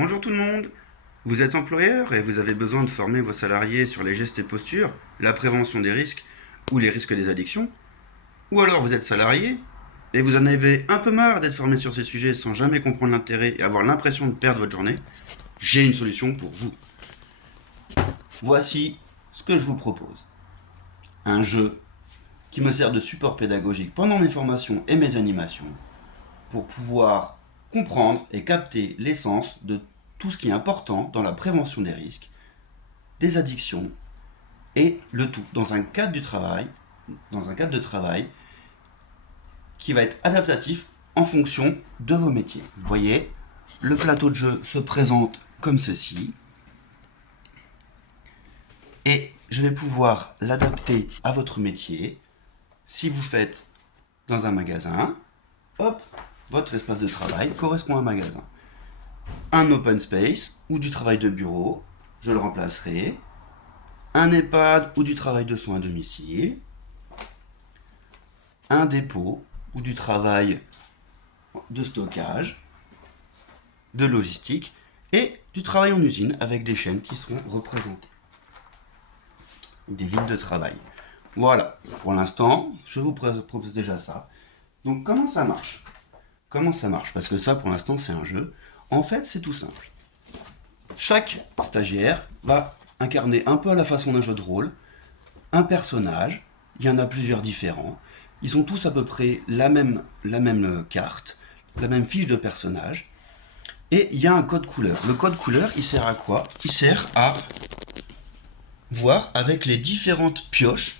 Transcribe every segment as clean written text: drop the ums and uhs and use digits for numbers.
Bonjour tout le monde. Vous êtes employeur et vous avez besoin de former vos salariés sur les gestes et postures, la prévention des risques ou les risques des addictions. Ou alors vous êtes salarié et vous en avez un peu marre d'être formé sur ces sujets sans jamais comprendre l'intérêt et avoir l'impression de perdre votre journée. J'ai une solution pour vous. Voici ce que je vous propose. Un jeu qui me sert de support pédagogique pendant mes formations et mes animations pour pouvoir comprendre et capter l'essence de tout ce qui est important dans la prévention des risques, des addictions et le tout dans un cadre de travail qui va être adaptatif en fonction de vos métiers. Vous voyez, le plateau de jeu se présente comme ceci et je vais pouvoir l'adapter à votre métier. Si vous faites dans un magasin, hop, votre espace de travail correspond à un magasin. Un open space ou du travail de bureau, je le remplacerai. Un EHPAD ou du travail de soins à domicile. Un dépôt ou du travail de stockage, de logistique et du travail en usine avec des chaînes qui seront représentées. Des lignes de travail. Voilà, pour l'instant, je vous propose déjà ça. Donc comment ça marche ? Parce que ça, pour l'instant, c'est un jeu. En fait, c'est tout simple. Chaque stagiaire va incarner un peu à la façon d'un jeu de rôle un personnage. Il y en a plusieurs différents. Ils ont tous à peu près la même carte, la même fiche de personnage. Et il y a un code couleur. Le code couleur, il sert à quoi ? Il sert à voir avec les différentes pioches,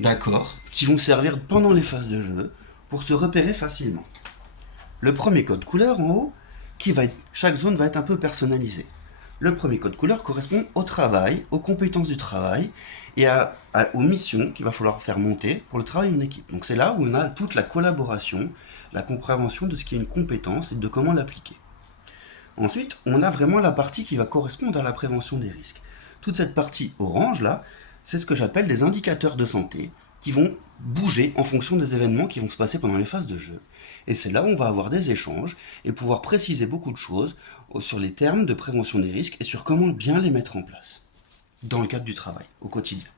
d'accord, qui vont servir pendant les phases de jeu pour se repérer facilement. Le premier code couleur en haut, chaque zone va être un peu personnalisée. Le premier code couleur correspond au travail, aux compétences du travail et aux missions qu'il va falloir faire monter pour le travail en équipe. Donc c'est là où on a toute la collaboration, la compréhension de ce qui est une compétence et de comment l'appliquer. Ensuite, on a vraiment la partie qui va correspondre à la prévention des risques. Toute cette partie orange là, c'est ce que j'appelle des indicateurs de santé qui vont bouger en fonction des événements qui vont se passer pendant les phases de jeu. Et c'est là où on va avoir des échanges et pouvoir préciser beaucoup de choses sur les termes de prévention des risques et sur comment bien les mettre en place dans le cadre du travail, au quotidien.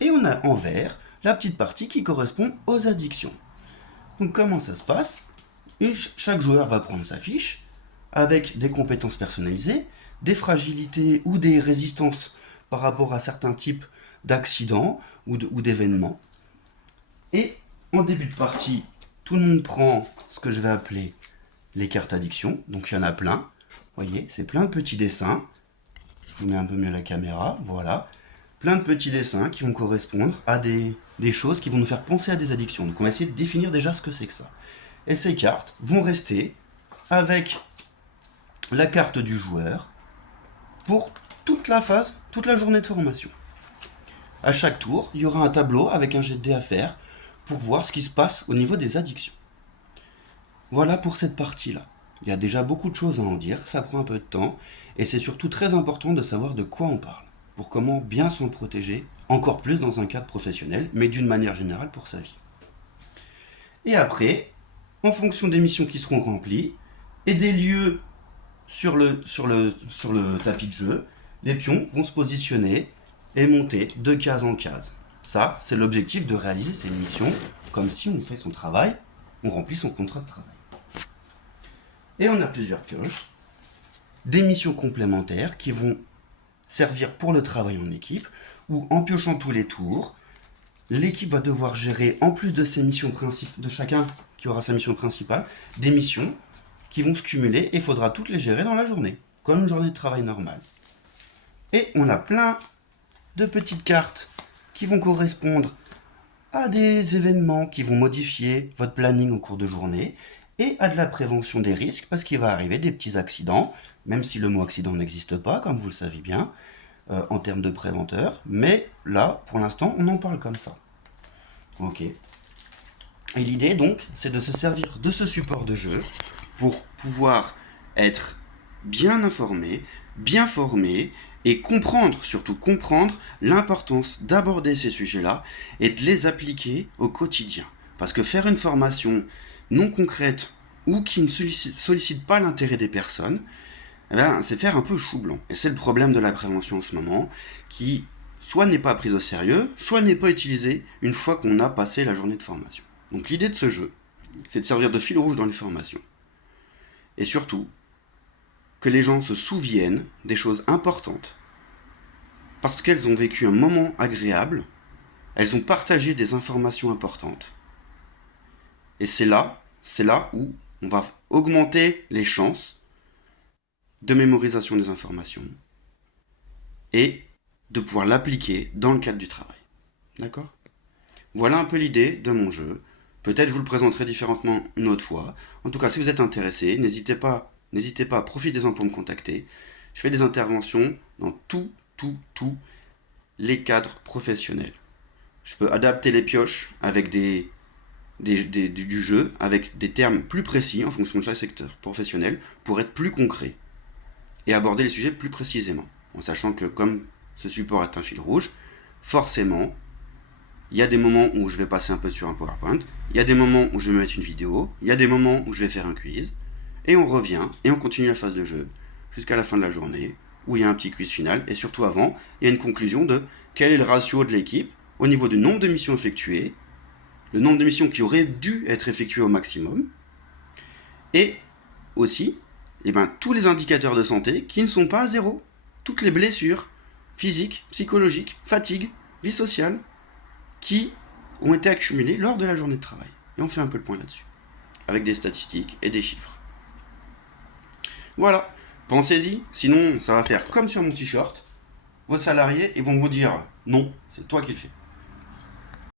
Et on a en vert la petite partie qui correspond aux addictions. Donc comment ça se passe ? Et chaque joueur va prendre sa fiche avec des compétences personnalisées, des fragilités ou des résistances par rapport à certains types d'accidents ou d'événements. Et en début de partie, tout le monde prend ce que je vais appeler les cartes addiction. Donc il y en a plein. Vous voyez, c'est plein de petits dessins. Je vous mets un peu mieux la caméra. Voilà. Plein de petits dessins qui vont correspondre à des choses qui vont nous faire penser à des addictions. Donc on va essayer de définir déjà ce que c'est que ça. Et ces cartes vont rester avec la carte du joueur pour toute la phase, toute la journée de formation. À chaque tour, il y aura un tableau avec un jet de dés à faire pour voir ce qui se passe au niveau des addictions. Voilà pour cette partie-là. Il y a déjà beaucoup de choses à en dire, ça prend un peu de temps, et c'est surtout très important de savoir de quoi on parle, pour comment bien s'en protéger, encore plus dans un cadre professionnel, mais d'une manière générale pour sa vie. Et après, en fonction des missions qui seront remplies, et des lieux sur le tapis de jeu, les pions vont se positionner et monter de case en case. Ça, c'est l'objectif de réaliser ces missions, comme si on fait son travail, on remplit son contrat de travail. Et on a plusieurs pioches, des missions complémentaires qui vont servir pour le travail en équipe, où en piochant tous les tours, l'équipe va devoir gérer, en plus de ses missions principales, de chacun qui aura sa mission principale, des missions qui vont se cumuler et il faudra toutes les gérer dans la journée, comme une journée de travail normale. Et on a plein de petites cartes qui vont correspondre à des événements qui vont modifier votre planning au cours de journée et à de la prévention des risques parce qu'il va arriver des petits accidents, même si le mot accident n'existe pas, comme vous le savez bien, en termes de préventeur. Mais là, pour l'instant, on en parle comme ça. Ok. Et l'idée, donc, c'est de se servir de ce support de jeu pour pouvoir être bien informé, bien formé et surtout comprendre l'importance d'aborder ces sujets-là et de les appliquer au quotidien. Parce que faire une formation non concrète ou qui ne sollicite pas l'intérêt des personnes, Eh bien, c'est faire un peu chou blanc. Et c'est le problème de la prévention en ce moment, qui soit n'est pas prise au sérieux, soit n'est pas utilisée une fois qu'on a passé la journée de formation. Donc l'idée de ce jeu, c'est de servir de fil rouge dans les formations. Et surtout, que les gens se souviennent des choses importantes. Parce qu'elles ont vécu un moment agréable, elles ont partagé des informations importantes. Et c'est là où on va augmenter les chances de mémorisation des informations et de pouvoir l'appliquer dans le cadre du travail. D'accord ? Voilà un peu l'idée de mon jeu. Peut-être je vous le présenterai différemment une autre fois. En tout cas, si vous êtes intéressé, n'hésitez pas, profitez-en pour me contacter. Je fais des interventions dans tous les cadres professionnels. Je peux adapter les pioches avec du jeu, avec des termes plus précis en fonction de chaque secteur professionnel, pour être plus concret et aborder les sujets plus précisément. En sachant que comme ce support est un fil rouge, forcément, il y a des moments où je vais passer un peu sur un PowerPoint, il y a des moments où je vais mettre une vidéo, il y a des moments où je vais faire un quiz, et on revient et on continue la phase de jeu jusqu'à la fin de la journée, où il y a un petit quiz final, et surtout avant, il y a une conclusion de quel est le ratio de l'équipe au niveau du nombre de missions effectuées, le nombre de missions qui auraient dû être effectuées au maximum, et aussi tous les indicateurs de santé qui ne sont pas à zéro. Toutes les blessures physiques, psychologiques, fatigue, vie sociale, qui ont été accumulées lors de la journée de travail. Et on fait un peu le point là-dessus, avec des statistiques et des chiffres. Voilà, pensez-y, sinon ça va faire comme sur mon t-shirt, vos salariés ils vont vous dire non, c'est toi qui le fais.